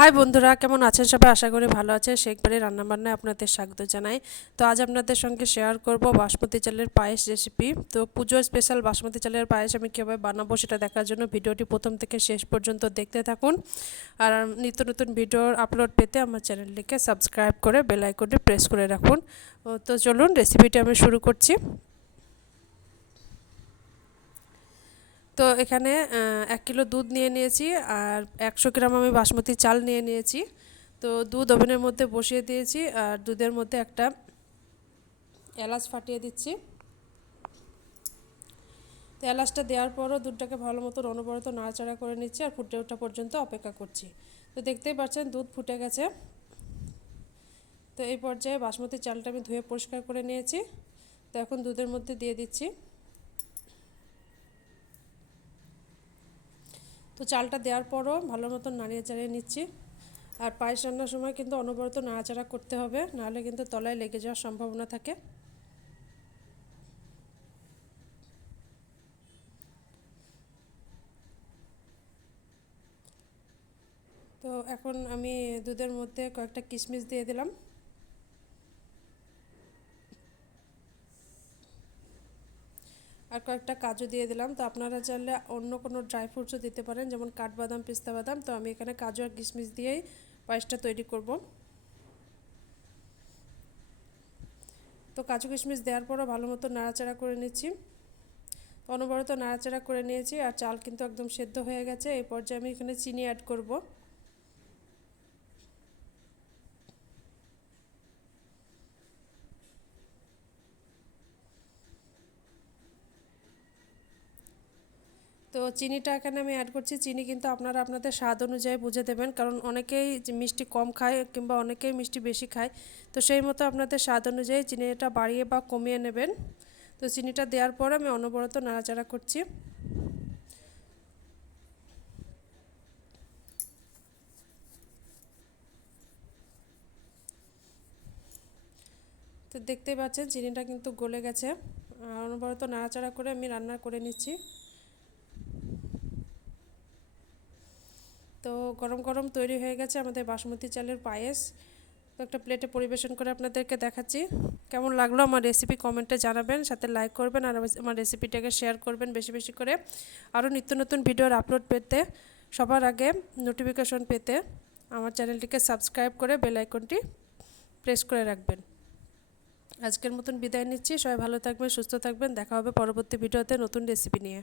High বন্ধুরা, কেমন আছেন সবাই? আশা করি ভালো আছে। শেখ বাড়ির রান্নাবান্নায় আপনাদের স্বাগত জানাই। তো আজ আপনাদের সঙ্গে শেয়ার করব বাসমতি চালের পায়েস রেসিপি। তো পুজোর স্পেশাল বাসমতি চালের পায়েস আমি কীভাবে বানাবো সেটা দেখার জন্য ভিডিওটি প্রথম থেকে শেষ পর্যন্ত দেখতে থাকুন। আর নিত্য নতুন ভিডিওর আপলোড পেতে আমার চ্যানেলটিকে সাবস্ক্রাইব করে বেল আইকনটি প্রেস করে রাখুন। তো চলুন রেসিপিটি আমি শুরু করছি। তো এখানে 1 কিলো দুধ নিয়ে নিয়েছি আর 100 গ্রাম আমি বাসমতি চাল নিয়ে নিয়েছি। তো দুধ ওভেনের মধ্যে বসিয়ে দিয়েছি আর দুধের মধ্যে একটা এলাচ ফাটিয়ে দিচ্ছি। তো এলাচটা দেওয়ার পরও দুধটাকে ভালো মতো অনবরত নাড়াচাড়া করে নিচ্ছি আর ফুটে ওঠা পর্যন্ত অপেক্ষা করছি। তো দেখতেই পাচ্ছেন দুধ ফুটে গেছে। তো এই পর্যায়ে বাসমতি চালটা আমি ধুয়ে পরিষ্কার করে নিয়েছি। তো এখন দুধের মধ্যে দিয়ে দিচ্ছি। তো চালটা দেওয়ার পরও ভালো মতো নাড়িয়ে চাড়িয়ে নিচ্ছি। আর পায়েস রান্নার সময় কিন্তু অনবরত নাড়াচাড়া করতে হবে, নাহলে কিন্তু তলায় লেগে যাওয়ার সম্ভাবনা থাকে। তো এখন আমি দুধের মধ্যে কয়েকটা কিশমিশ দিয়ে দিলাম। আর কয়েকটা কাজু দিয়ে দিলাম। তো আপনারা চাইলে অন্য কোনো ড্রাই ফ্রুটসও দিতে পারেন, যেমন কাঠবাদাম, পিস্তা বাদাম। তো আমি এখানে কাজু আর কিশমিশ দিয়েই পায়েসটা তৈরি করব। তো কাজু কিশমিশ দেওয়ার পরও ভালো মতো নাড়াচাড়া করে নিচ্ছি। অনবরত নাড়াচাড়া করে নিয়েছি আর চাল কিন্তু একদম সেদ্ধ হয়ে গেছে। এই পর্যায়ে আমি এখানে চিনি অ্যাড করব। তো চিনিটা এখানে আমি অ্যাড করছি। চিনি কিন্তু আপনারা আপনাদের স্বাদ অনুযায়ী বুঝে দেবেন, কারণ অনেকেই মিষ্টি কম খায় কিংবা অনেকেই মিষ্টি বেশি খায়। তো সেই মতো আপনাদের স্বাদ অনুযায়ী চিনিটা বাড়িয়ে বা কমিয়ে নেবেন। তো চিনিটা দেওয়ার পর আমি অনবরত নাড়াচাড়া করছি। তো দেখতেই পাচ্ছেন চিনিটা কিন্তু গলে গেছে। অনবরত নাড়াচাড়া করে আমি রান্না করে নিচ্ছি। তো গরম গরম তৈরি হয়ে গেছে আমাদের বাসমতি চালের পায়েস। তো একটা প্লেটে পরিবেশন করে আপনাদেরকে দেখাচ্ছি। কেমন লাগলো আমার রেসিপি কমেন্টে জানাবেন, সাথে লাইক করবেন আর আমার রেসিপিটাকে শেয়ার করবেন বেশি বেশি করে। আরও নিত্য নতুন ভিডিওর আপলোড পেতে, সবার আগে নোটিফিকেশন পেতে আমার চ্যানেলটিকে সাবস্ক্রাইব করে বেল আইকনটি প্রেস করে রাখবেন। আজকের মতন বিদায় নিচ্ছি। সবাই ভালো থাকবেন, সুস্থ থাকবেন। দেখা হবে পরবর্তী ভিডিওতে নতুন রেসিপি নিয়ে।